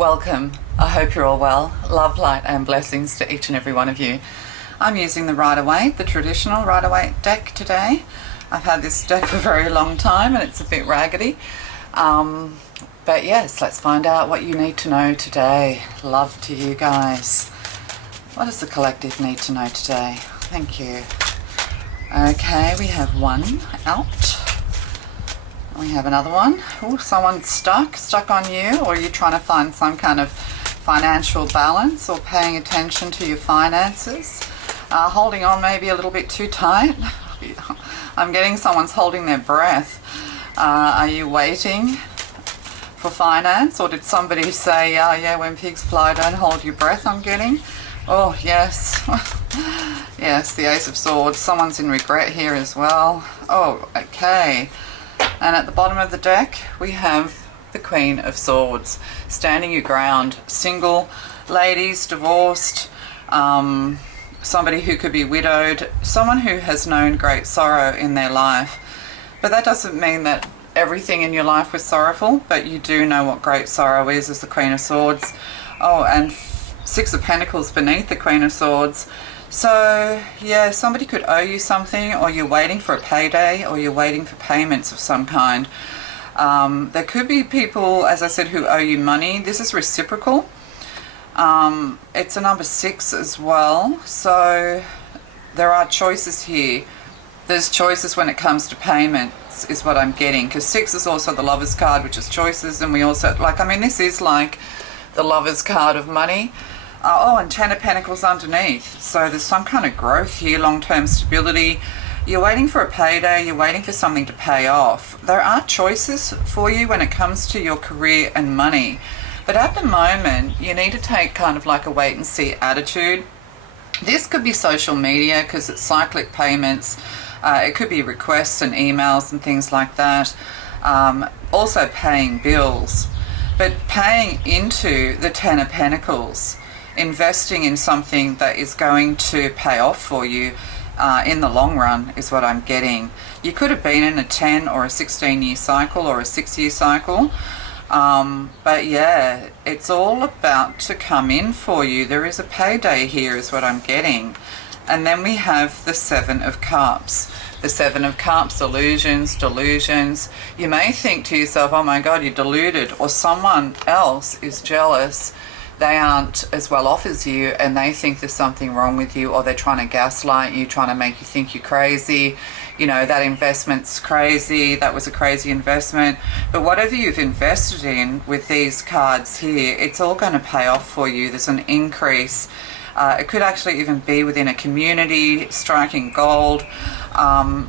Welcome. I hope you're all well. Love, light and blessings to each and every one of you. I'm using the Waite, the traditional Waite deck today. I've had this deck for a very long time and it's a bit raggedy. But yes, let's find out what you need to know today. Love to you guys. What does the collective need to know today? Thank you. Okay, we have one out. We have another one. Oh, someone's stuck on you, or you're trying to find some kind of financial balance or paying attention to your finances. Holding on maybe a little bit too tight. I'm getting someone's holding their breath. Are you waiting for finance, or did somebody say, yeah, when pigs fly, don't hold your breath, I'm getting? Oh, yes. Yes, the Ace of Swords. Someone's in regret here as well. Oh, okay. And at the bottom of the deck, we have the Queen of Swords. Standing your ground. Single ladies, divorced, somebody who could be widowed, someone who has known great sorrow in their life. But that doesn't mean that everything in your life was sorrowful, but you do know what great sorrow is as the Queen of Swords. Oh, and Six of Pentacles beneath the Queen of Swords. So, yeah, somebody could owe you something, or you're waiting for a payday, or you're waiting for payments of some kind. There could be people, as I said, who owe you money. This is reciprocal. It's a number 6 as well. So there are choices here. There's choices when it comes to payments, is what I'm getting. Because 6 is also the Lover's card, which is choices. And we also, this is like the Lover's card of money. And 10 of Pentacles underneath. So there's some kind of growth here, long-term stability. You're waiting for a payday. You're waiting for something to pay off. There are choices for you when it comes to your career and money. But at the moment, you need to take kind of like a wait-and-see attitude. This could be social media because it's cyclic payments. It could be requests and emails and things like that. Also paying bills. But paying into the 10 of Pentacles, investing in something that is going to pay off for you in the long run is what I'm getting. You could have been in a 10 or a 16-year cycle or a 6-year cycle. But yeah, it's all about to come in for you. There is a payday here is what I'm getting. And then we have the 7 of Cups. The 7 of Cups, illusions, delusions. You may think to yourself, oh my God, you're deluded, or someone else is jealous. They aren't as well off as you and they think there's something wrong with you, or they're trying to gaslight you, trying to make you think you're crazy. You know, that investment's crazy, that was a crazy investment. But whatever you've invested in with these cards here, it's all going to pay off for you. There's an increase. It could actually even be within a community, striking gold,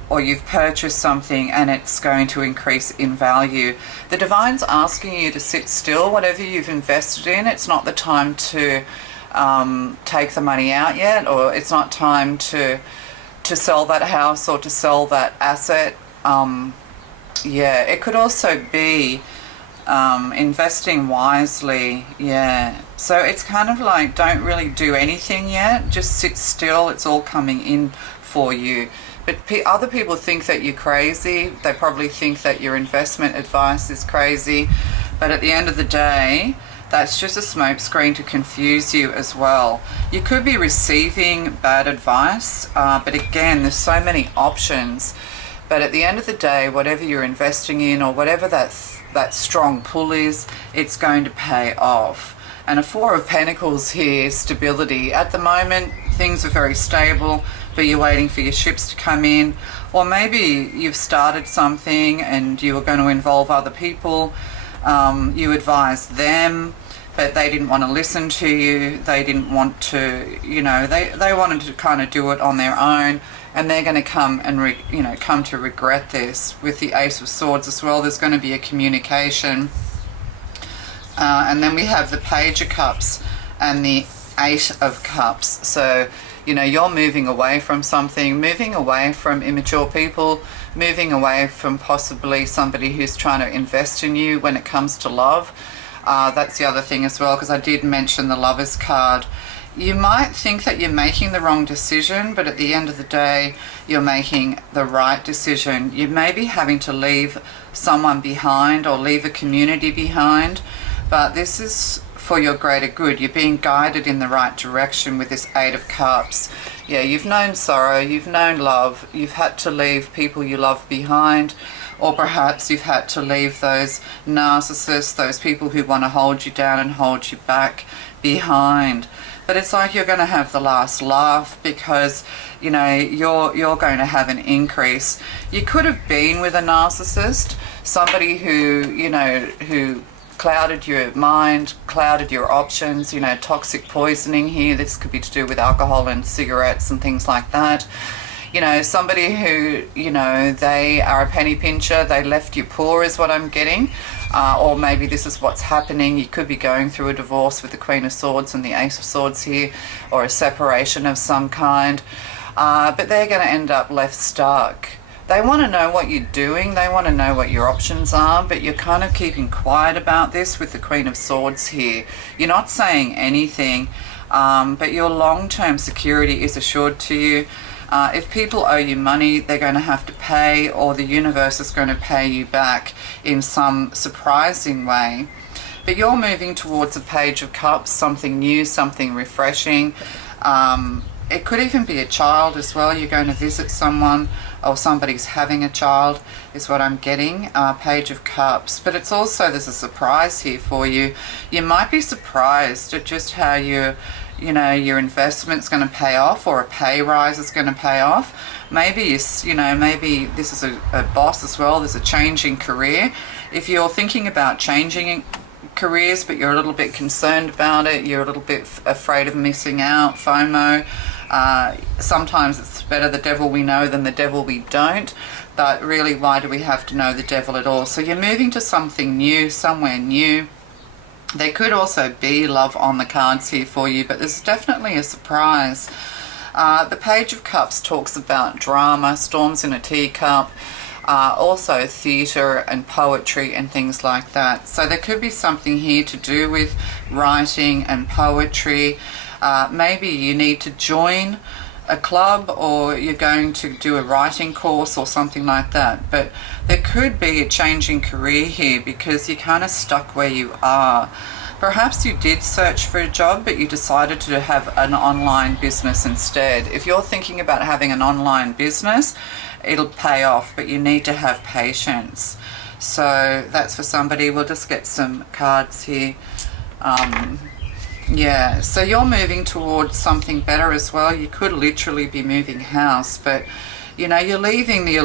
or you've purchased something and it's going to increase in value. The Divine's asking you to sit still. Whatever you've invested in, it's not the time to take the money out yet, or it's not time to sell that house or to sell that asset. Yeah, it could also be investing wisely. Yeah, so it's kind of like, don't really do anything yet, just sit still. It's all coming in for you. But other people think that you're crazy. They probably think that your investment advice is crazy, but at the end of the day, that's just a smokescreen to confuse you as well. You could be receiving bad advice, but again, there's so many options. But at the end of the day, whatever you're investing in, or whatever that strong pull is, it's going to pay off. And a 4 of Pentacles here, stability. At the moment, things are very stable, but you're waiting for your ships to come in. Or maybe you've started something and you were going to involve other people. You advised them, but they didn't want to listen to you. They didn't want to, they wanted to kind of do it on their own. And they're going to come and, come to regret this. With the Ace of Swords as well, there's going to be a communication. And then we have the Page of Cups and the 8 of Cups. So, you're moving away from something, moving away from immature people, moving away from possibly somebody who's trying to invest in you when it comes to love. That's the other thing as well, because I did mention the Lover's card. You might think that you're making the wrong decision, but at the end of the day, you're making the right decision. You may be having to leave someone behind or leave a community behind, but this is for your greater good. You're being guided in the right direction with this Eight of Cups. Yeah, you've known sorrow, you've known love, you've had to leave people you love behind, or perhaps you've had to leave those narcissists, those people who want to hold you down and hold you back behind. But it's like you're going to have the last laugh, because you know you're going to have an increase. You could have been with a narcissist, somebody who clouded your mind, clouded your options, toxic poisoning here. This could be to do with alcohol and cigarettes and things like that. Somebody who, they are a penny pincher, they left you poor is what I'm getting. Or maybe this is what's happening. You could be going through a divorce with the Queen of Swords and the Ace of Swords here, or a separation of some kind. But they're going to end up left stuck. They want to know what you're doing, they want to know what your options are, but you're kind of keeping quiet about this with the Queen of Swords here. You're not saying anything, but your long-term security is assured to you. If people owe you money, they're going to have to pay, or the universe is going to pay you back in some surprising way. But you're moving towards a Page of Cups, something new, something refreshing. It could even be a child as well. You're going to visit someone, or somebody's having a child is what I'm getting. Page of Cups. But it's also, there's a surprise here for you. You might be surprised at just how your investment's going to pay off, or a pay rise is going to pay off. Maybe maybe this is a boss as well. There's a change in career. If you're thinking about changing careers, but you're a little bit concerned about it, you're a little bit afraid of missing out, FOMO. Sometimes it's better the devil we know than the devil we don't, but really, why do we have to know the devil at all? So you're moving to something new, somewhere new. There could also be love on the cards here for you, but there's definitely a surprise. The Page of Cups talks about drama, storms in a teacup, also theatre and poetry and things like that. So there could be something here to do with writing and poetry. Maybe you need to join a club, or you're going to do a writing course or something like that. But there could be a change in career here, because you're kind of stuck where you are. Perhaps you did search for a job, but you decided to have an online business instead. If you're thinking about having an online business, it'll pay off, but you need to have patience. So that's for somebody. We'll just get some cards here. Yeah, so you're moving towards something better as well. You could literally be moving house, but you're leaving the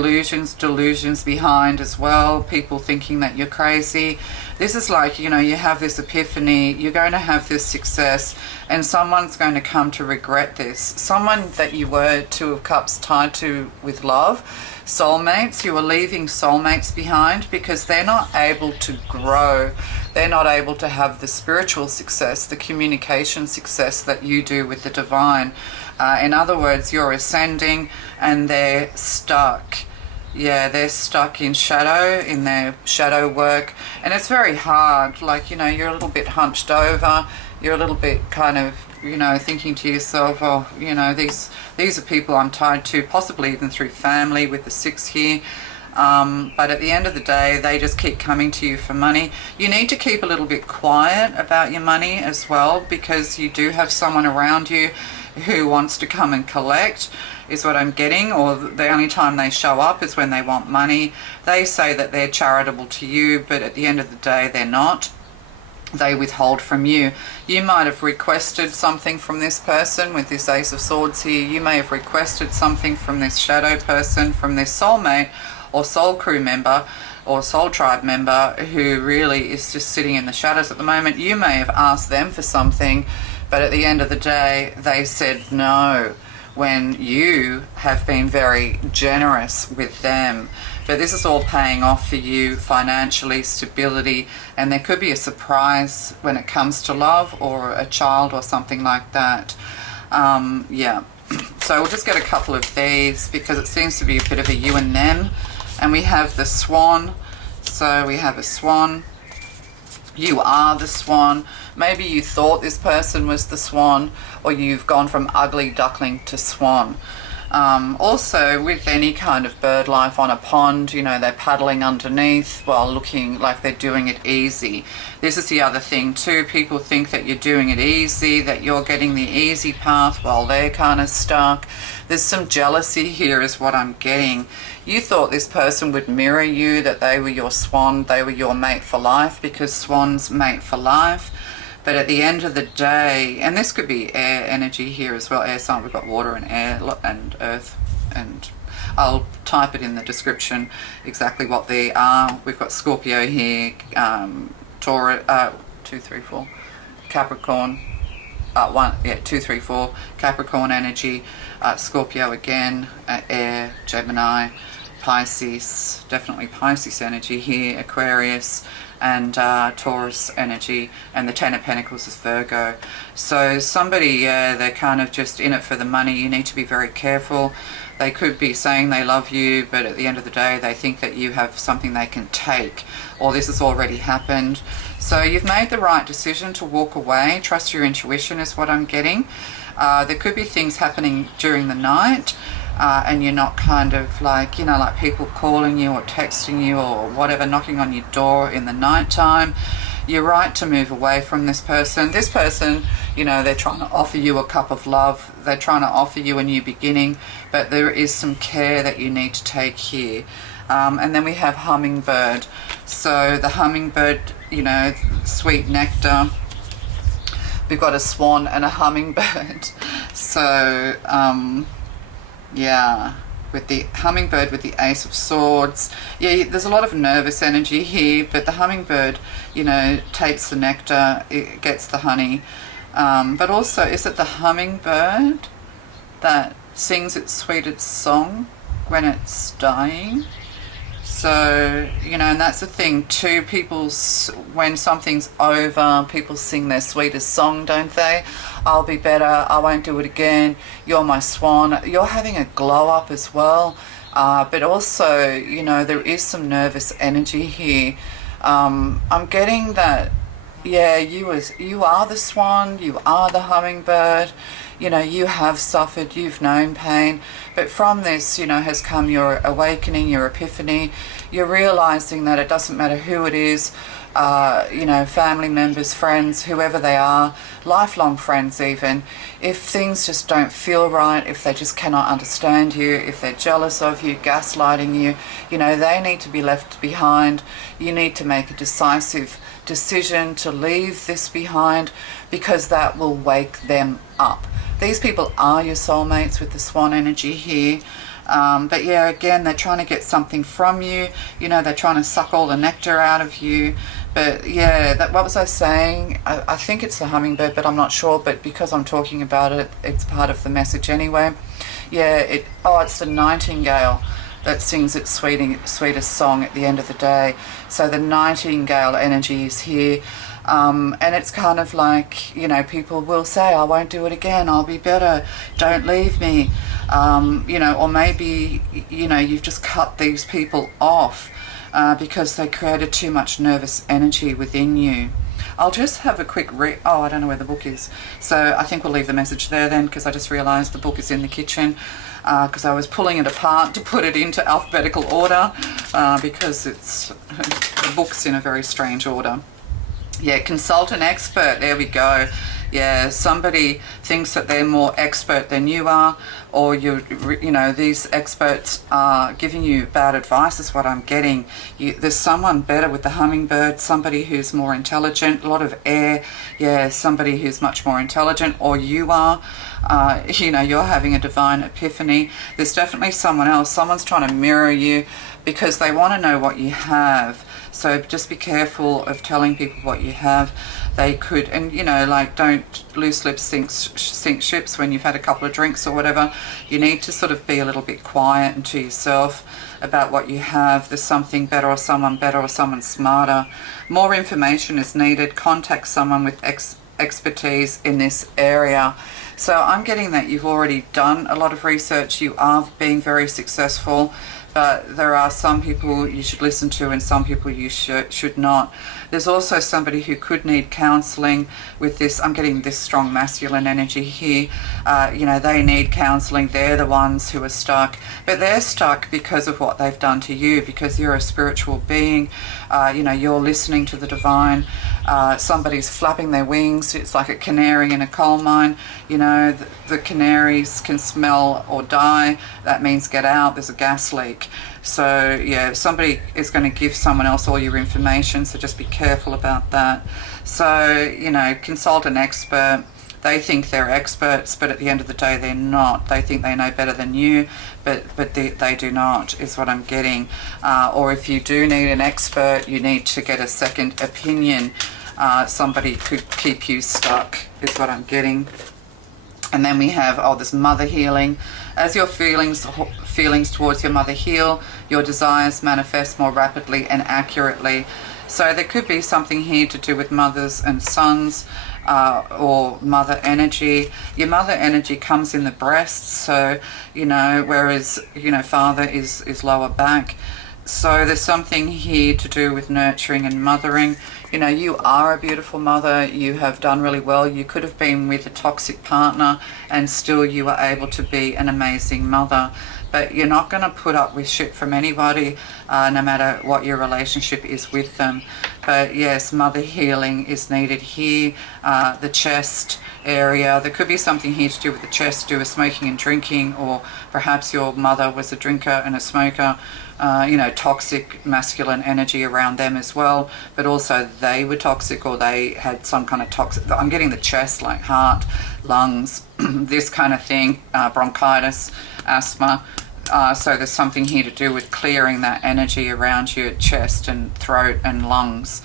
delusions behind as well. People thinking that you're crazy. This is like, you have this epiphany, you're going to have this success, and someone's going to come to regret this. Someone that you were Two of Cups tied to with love, soulmates, you are leaving soulmates behind, because they're not able to grow. They're not able to have the spiritual success, the communication success that you do with the divine. In other words, you're ascending and they're stuck. Yeah, they're stuck in shadow, in their shadow work. And it's very hard. Like, you're a little bit hunched over. You're a little bit kind of, thinking to yourself, oh, these are people I'm tied to, possibly even through family with the 6 here. But at the end of the day, they just keep coming to you for money. You need to keep a little bit quiet about your money as well, because you do have someone around you who wants to come and collect, is what I'm getting, or the only time they show up is when they want money. They say that they're charitable to you, but at the end of the day, they're not. They withhold from you. You might have requested something from this person with this Ace of Swords here. You may have requested something from this shadow person, from this soulmate or soul crew member or soul tribe member who really is just sitting in the shadows at the moment. You may have asked them for something, but at the end of the day, they said no, when you have been very generous with them. But this is all paying off for you financially, stability, and there could be a surprise when it comes to love or a child or something like that. Yeah, so we'll just get a couple of these, because it seems to be a bit of a you and them. And we have the Swan. So we have a Swan. You are the Swan. Maybe you thought this person was the Swan, or you've gone from ugly duckling to Swan. Also, with any kind of bird life on a pond, you know, they're paddling underneath while looking like they're doing it easy. This is the other thing too. People think that you're doing it easy, that you're getting the easy path while they're kind of stuck. There's some jealousy here is what I'm getting. You thought this person would mirror you, that they were your swan, they were your mate for life, because swans mate for life. But at the end of the day, and this could be air energy here as well, air sign, we've got water and air and earth, and I'll type it in the description exactly what they are. We've got Scorpio here, Taurus, 2, 3, 4, Capricorn, 2, 3, 4, Capricorn energy, Scorpio again, air, Gemini, Pisces, definitely Pisces energy here, Aquarius, and Taurus energy, and the Ten of Pentacles is Virgo. So somebody, they're kind of just in it for the money. You need to be very careful. They could be saying they love you, but at the end of the day they think that you have something they can take, or this has already happened. So you've made the right decision to walk away. Trust your intuition is what I'm getting. There could be things happening during the night, and you're not kind of like, you know, like people calling you or texting you or whatever, knocking on your door in the night time. You're right to move away from this person. This person, you know, they're trying to offer you a cup of love. They're trying to offer you a new beginning, but there is some care that you need to take here. And then we have hummingbird. So the hummingbird, you know, sweet nectar. We've got a swan and a hummingbird. So, yeah, with the hummingbird with the Ace of Swords, yeah, there's a lot of nervous energy here, but the hummingbird, you know, takes the nectar, it gets the honey, but also, is it the hummingbird that sings its sweetest song when it's dying? So, you know, and that's the thing too, people, when something's over, people sing their sweetest song, don't they? I'll be better, I won't do it again, you're my swan. You're having a glow up as well, but also, you know, there is some nervous energy here. I'm getting that, yeah, you are the swan, you are the hummingbird. You know, you have suffered, you've known pain, but from this, you know, has come your awakening, your epiphany. You're realizing that it doesn't matter who it is, you know, family members, friends, whoever they are, lifelong friends even, if things just don't feel right, if they just cannot understand you, if they're jealous of you, gaslighting you, you know, they need to be left behind. You need to make a decisive decision to leave this behind, because that will wake them up. These people are your soulmates with the swan energy here. But yeah, again, they're trying to get something from you. You know, they're trying to suck all the nectar out of you. But yeah, what was I saying? I think it's the hummingbird, but I'm not sure. But because I'm talking about it, it's part of the message anyway. Yeah, it's the nightingale that sings its sweetest song at the end of the day. So the nightingale energy is here. And it's kind of like, you know, people will say, I won't do it again, I'll be better, don't leave me. You know, or maybe, you know, you've just cut these people off because they created too much nervous energy within you. I'll just have a quick I don't know where the book is. So I think we'll leave the message there then, because I just realised the book is in the kitchen, because I was pulling it apart to put it into alphabetical order, because the book's in a very strange order. Yeah, consult an expert, there we go. Yeah, somebody thinks that they're more expert than you are, or you know, these experts are giving you bad advice is what I'm getting. There's someone better with the hummingbird, somebody who's more intelligent, a lot of air, yeah, somebody who's much more intelligent, or you are. You know, you're having a divine epiphany. There's definitely someone else, someone's trying to mirror you because they want to know what you have. So just be careful of telling people what you have. They could, and you know, like, don't loose lips sink ships when you've had a couple of drinks or whatever. You need to sort of be a little bit quiet and to yourself about what you have. There's something better or someone smarter. More information is needed. Contact someone with expertise in this area. So I'm getting that you've already done a lot of research. You are being very successful. but there are some people you should listen to and some people you should not. There's also somebody who could need counselling with this. I'm getting this strong masculine energy here. They need counselling. They're the ones who are stuck, but they're stuck because of what they've done to you, because you're a spiritual being. You're listening to the divine. Somebody's flapping their wings. It's like a canary in a coal mine. The canaries can smell or die. That means get out. There's a gas leak. So yeah, somebody is going to give someone else all your information, so just be careful about that. So, consult an expert. They think they're experts, but at the end of the day, they're not. They think they know better than you, but they do not, is what I'm getting. Or if you do need an expert, you need to get a second opinion. Somebody could keep you stuck, is what I'm getting. And then we have, this mother healing. As your feelings towards your mother heal, your desires manifest more rapidly and accurately. So there could be something here to do with mothers and sons, or mother energy. Your mother energy comes in the breasts, so, whereas, father is lower back. So there's something here to do with nurturing and mothering. You are a beautiful mother. You have done really well. You could have been with a toxic partner and still you were able to be an amazing mother. But you're not going to put up with shit from anybody, no matter what your relationship is with them. But yes, mother healing is needed here. The chest area, there could be something here to do with the chest, to do with smoking and drinking, or perhaps your mother was a drinker and a smoker. Toxic masculine energy around them as well, but also they were toxic, or they had some kind of toxic, I'm getting the chest, like heart, lungs, this kind of thing, bronchitis, asthma. So there's something here to do with clearing that energy around your chest and throat and lungs,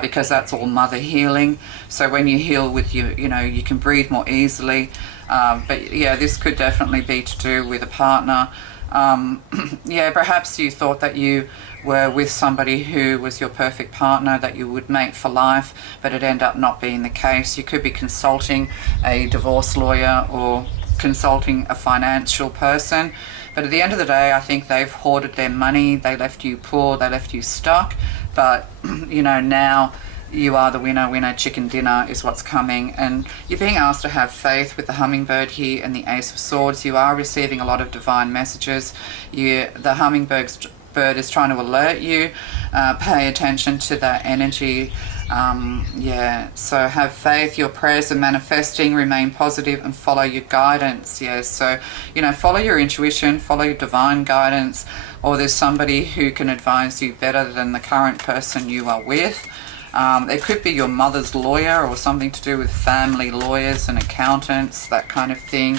because that's all mother healing. So when you heal with you can breathe more easily. But yeah, this could definitely be to do with a partner. Perhaps you thought that you were with somebody who was your perfect partner, that you would mate for life, but it ended up not being the case. You could be consulting a divorce lawyer or consulting a financial person, but at the end of the day, I think they've hoarded their money. They left you poor, they left you stuck, but now you are the winner, chicken dinner is what's coming. And you're being asked to have faith with the hummingbird here and the Ace of Swords. You are receiving a lot of divine messages. The hummingbird is trying to alert you. Pay attention to that energy. So have faith. Your prayers are manifesting. Remain positive and follow your guidance. So follow your intuition, follow your divine guidance, or there's somebody who can advise you better than the current person you are with. It could be your mother's lawyer, or something to do with family lawyers and accountants, that kind of thing.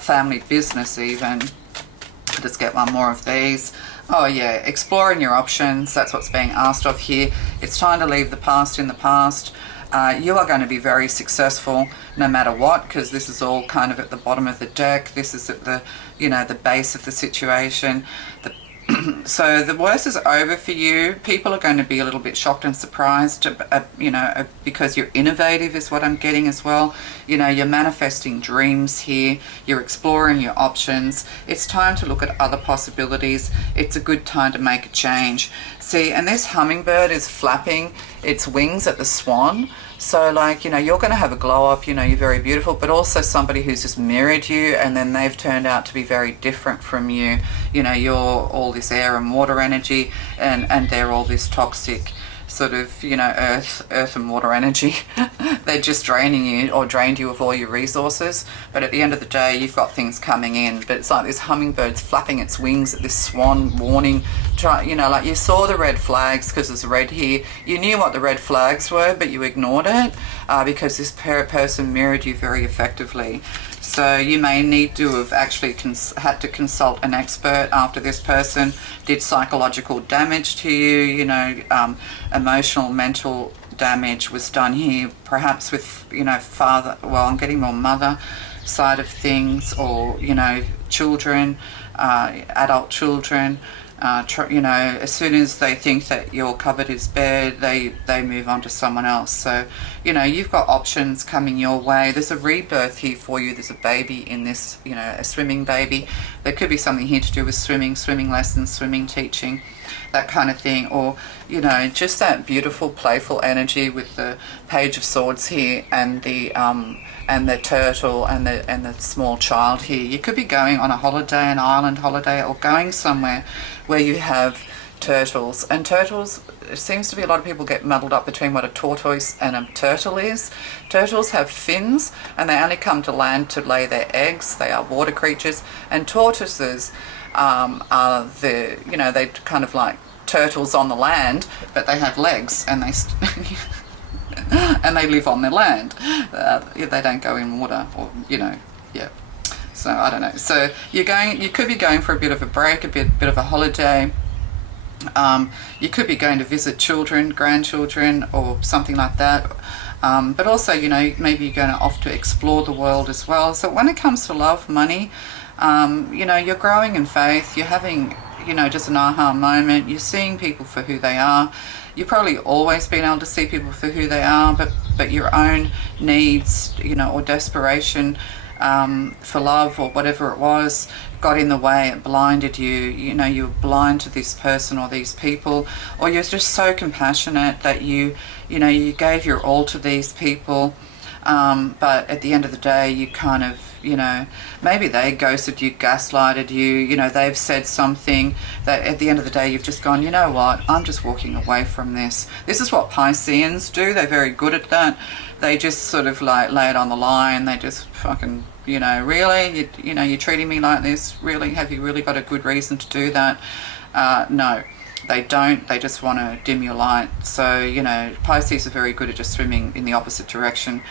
Family business even. Let's get one more of these. Exploring your options. That's what's being asked of here. It's time to leave the past in the past. You are going to be very successful no matter what, because this is all kind of at the bottom of the deck. This is at the, the base of the situation. So the worst is over for you. People are going to be a little bit shocked and surprised, because you're innovative is what I'm getting as well. You're manifesting dreams here. You're exploring your options. It's time to look at other possibilities. It's a good time to make a change. See, and this hummingbird is flapping its wings at the swan. So you're going to have a glow up, you're very beautiful, but also somebody who's just mirrored you, and then they've turned out to be very different from you. You're all this air and water energy, and they're all this toxic sort of, earth and water energy. They're just draining you, or drained you of all your resources. But at the end of the day, you've got things coming in. But it's like this hummingbird's flapping its wings at this swan, warning. You saw the red flags because there's red here. You knew what the red flags were, but you ignored it because this person mirrored you very effectively. So you may need to have actually had to consult an expert after this person did psychological damage to you. Emotional, mental damage was done here, perhaps with father. Well, I'm getting more mother side of things, or children, adult children. You know, as soon as they think that your cupboard is bare, they move on to someone else. So, you know, you've got options coming your way. There's a rebirth here for you. There's a baby in this, you know, a swimming baby. There could be something here to do with swimming lessons, swimming teaching, that kind of thing. Or, you know, just that beautiful, playful energy with the Page of Swords here and the turtle and the small child here. You could be going on a holiday, an island holiday, or going somewhere where you have turtles. And turtles, it seems to be a lot of people get muddled up between what a tortoise and a turtle is. Turtles have fins and they only come to land to lay their eggs. They are water creatures. And tortoises are they kind of like turtles on the land, but they have legs and they and they live on their land. They don't go in water, or, you know, yeah. So I don't know. So you could be going for a bit of a break, a bit of a holiday. You could be going to visit children, grandchildren, or something like that. But also, you know, maybe you're going off to explore the world as well. So when it comes to love, money, you know, you're growing in faith. You're having, you know, just an aha moment. You're seeing people for who they are. You've probably always been able to see people for who they are, but your own needs, you know, or desperation for love or whatever it was got in the way. It blinded you. You know, you were blind to this person or these people, or you're just so compassionate that you gave your all to these people. But at the end of the day, you kind of, you know, maybe they ghosted you, gaslighted you, you know, they've said something that at the end of the day, you've just gone, you know what, I'm just walking away from this. This is what Pisceans do. They're very good at that. They just sort of like lay it on the line. They just fucking, you know, really, you know, you're treating me like this. Really, have you really got a good reason to do that? No. They don't. They just want to dim your light. So, you know, Pisces are very good at just swimming in the opposite direction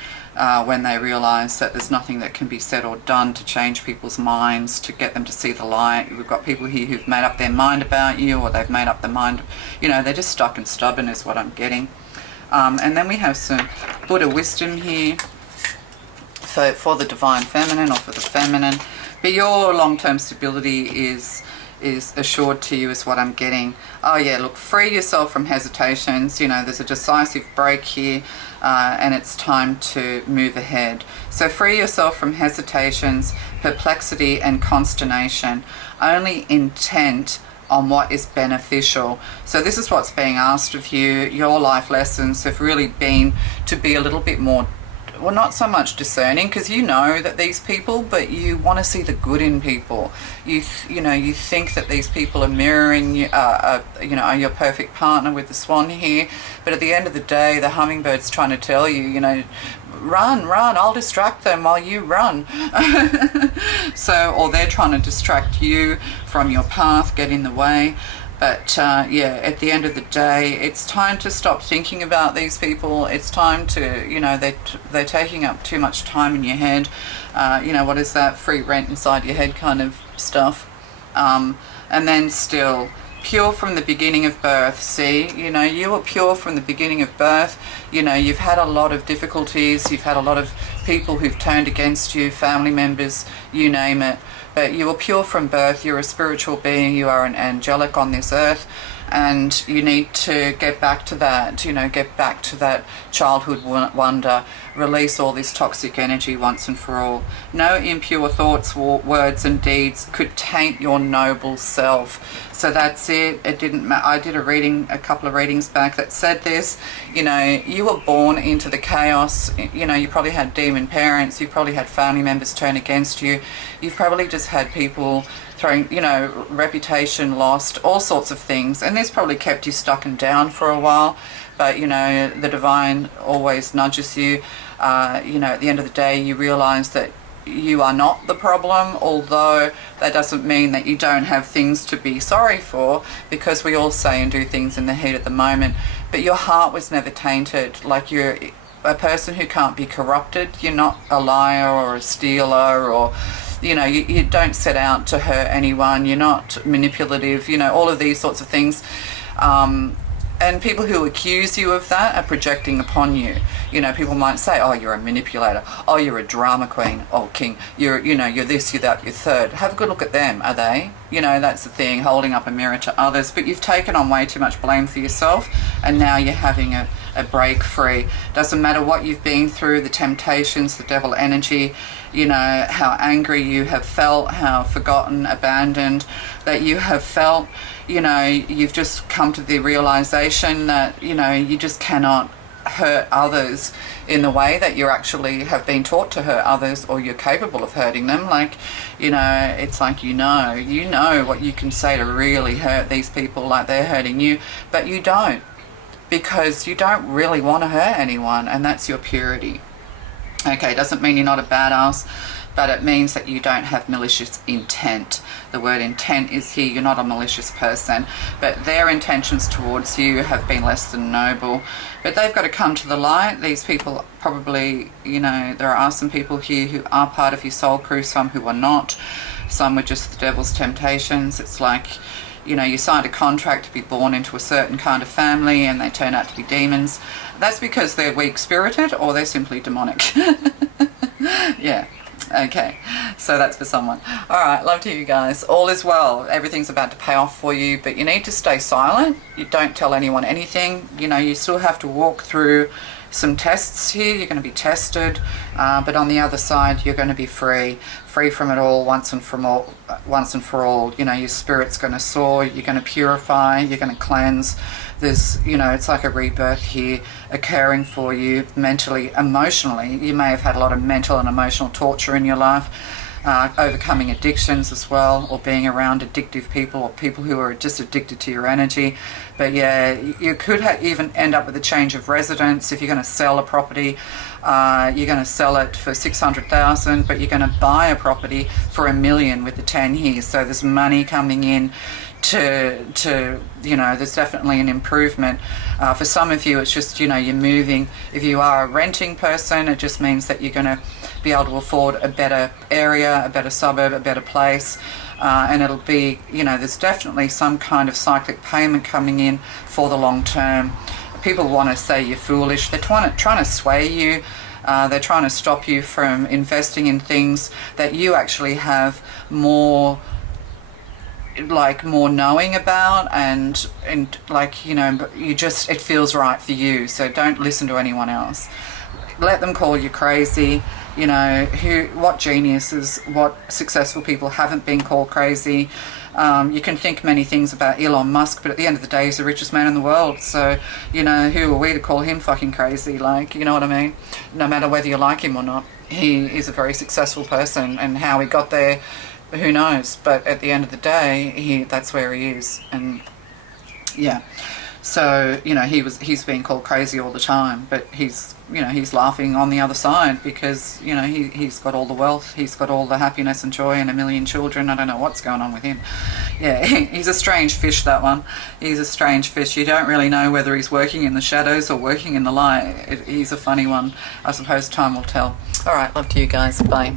when they realise that there's nothing that can be said or done to change people's minds, to get them to see the light. We've got people here who've made up their mind about you, or they've made up their mind, you know, they're just stuck and stubborn is what I'm getting. And then we have some Buddha wisdom here for the divine feminine, or for the feminine. But your long-term stability is assured to you is what I'm getting. Oh yeah, look, free yourself from hesitations. You know, there's a decisive break here, and it's time to move ahead. So free yourself from hesitations, perplexity and consternation. Only intent on what is beneficial. So this is what's being asked of you. Your life lessons have really been to be a little bit more, well, not so much discerning, because you know that these people, but you want to see the good in people. You think that these people are mirroring you, are your perfect partner with the swan here. But at the end of the day, the hummingbird's trying to tell you, you know, run, I'll distract them while you run. So, or they're trying to distract you from your path, get in the way. But yeah, at the end of the day, it's time to stop thinking about these people. It's time to, you know, they're taking up too much time in your head. You know, what is that? Free rent inside your head kind of stuff. And then still, pure from the beginning of birth. See, you know, you were pure from the beginning of birth. You know, you've had a lot of difficulties. You've had a lot of people who've turned against you, family members, you name it. But you are pure from birth. You're a spiritual being. You are an angelic on this earth. And you need to get back to that, you know, get back to that childhood wonder. Release all this toxic energy once and for all. No impure thoughts, words and deeds could taint your noble self. So that's it. It didn't matter. I did a couple of readings back that said this. You know, you were born into the chaos. You know, you probably had demon parents. You probably had family members turn against you. You've probably just had people throwing, you know, reputation lost, all sorts of things. And this probably kept you stuck and down for a while. But, you know, the divine always nudges you. You know, at the end of the day, you realize that you are not the problem, although that doesn't mean that you don't have things to be sorry for, because we all say and do things in the heat of the moment. But your heart was never tainted. Like, you're a person who can't be corrupted. You're not a liar or a stealer, or, you know, you don't set out to hurt anyone. You're not manipulative, you know, all of these sorts of things. And people who accuse you of that are projecting upon you. You know, people might say, oh, you're a manipulator. Oh, you're a drama queen. Oh, king. You're this, you're that, you're third. Have a good look at them. Are they? You know, that's the thing, holding up a mirror to others. But you've taken on way too much blame for yourself, and now you're having a break free. Doesn't matter what you've been through, the temptations, the devil energy, you know, how angry you have felt, how forgotten, abandoned that you have felt. You know, you've just come to the realization that, you know, you just cannot hurt others in the way that you actually have been taught to hurt others, or you're capable of hurting them. Like, you know, it's like, you know what you can say to really hurt these people like they're hurting you, but you don't, because you don't really want to hurt anyone, and that's your purity. Okay, doesn't mean you're not a badass, but it means that you don't have malicious intent. The word intent is here. You're not a malicious person, but their intentions towards you have been less than noble. But they've got to come to the light. These people probably, you know, there are some people here who are part of your soul crew, some who are not. Some were just the devil's temptations. It's like, you know, you signed a contract to be born into a certain kind of family and they turn out to be demons. That's because they're weak-spirited, or they're simply demonic. Yeah. Okay, so that's for someone. All right, love to you guys. All is well. Everything's about to pay off for you, but you need to stay silent. You don't tell anyone anything. You know, you still have to walk through some tests here. You're going to be tested, but on the other side, you're going to be free from it all once and for all. You know, your spirit's going to soar. You're going to purify. You're going to cleanse. There's, you know, it's like a rebirth here occurring for you mentally, emotionally. You may have had a lot of mental and emotional torture in your life, overcoming addictions as well, or being around addictive people, or people who are just addicted to your energy. But yeah, you could even end up with a change of residence. If you're going to sell a property, you're going to sell it for 600,000, but you're going to buy a property for $1 million with the 10 years. So there's money coming in to you know, there's definitely an improvement. For some of you, it's just, you know, you're moving. If you are a renting person, it just means that you're going to be able to afford a better area, a better suburb, a better place, and it'll be, you know, there's definitely some kind of cyclic payment coming in for the long term. People want to say you're foolish. They're trying to sway you. They're trying to stop you from investing in things that you actually have more knowing about, and like, you know, you just, it feels right for you. So don't listen to anyone else. Let them call you crazy. You know, what geniuses, what successful people haven't been called crazy. You can think many things about Elon Musk, but at the end of the day, he's the richest man in the world. So, you know, who are we to call him fucking crazy? Like, you know what I mean? No matter whether you like him or not, he is a very successful person, and how he got there, who knows? But at the end of the day, that's where he is. And yeah, so, you know, he's being called crazy all the time, but he's, you know, he's laughing on the other side, because, you know, he's got all the wealth, he's got all the happiness and joy and 1 million children. I don't know what's going on with him. Yeah, he's a strange fish, that one. He's a strange fish. You don't really know whether he's working in the shadows or working in the light. He's a funny one. I suppose time will tell. All right, love to you guys. Bye.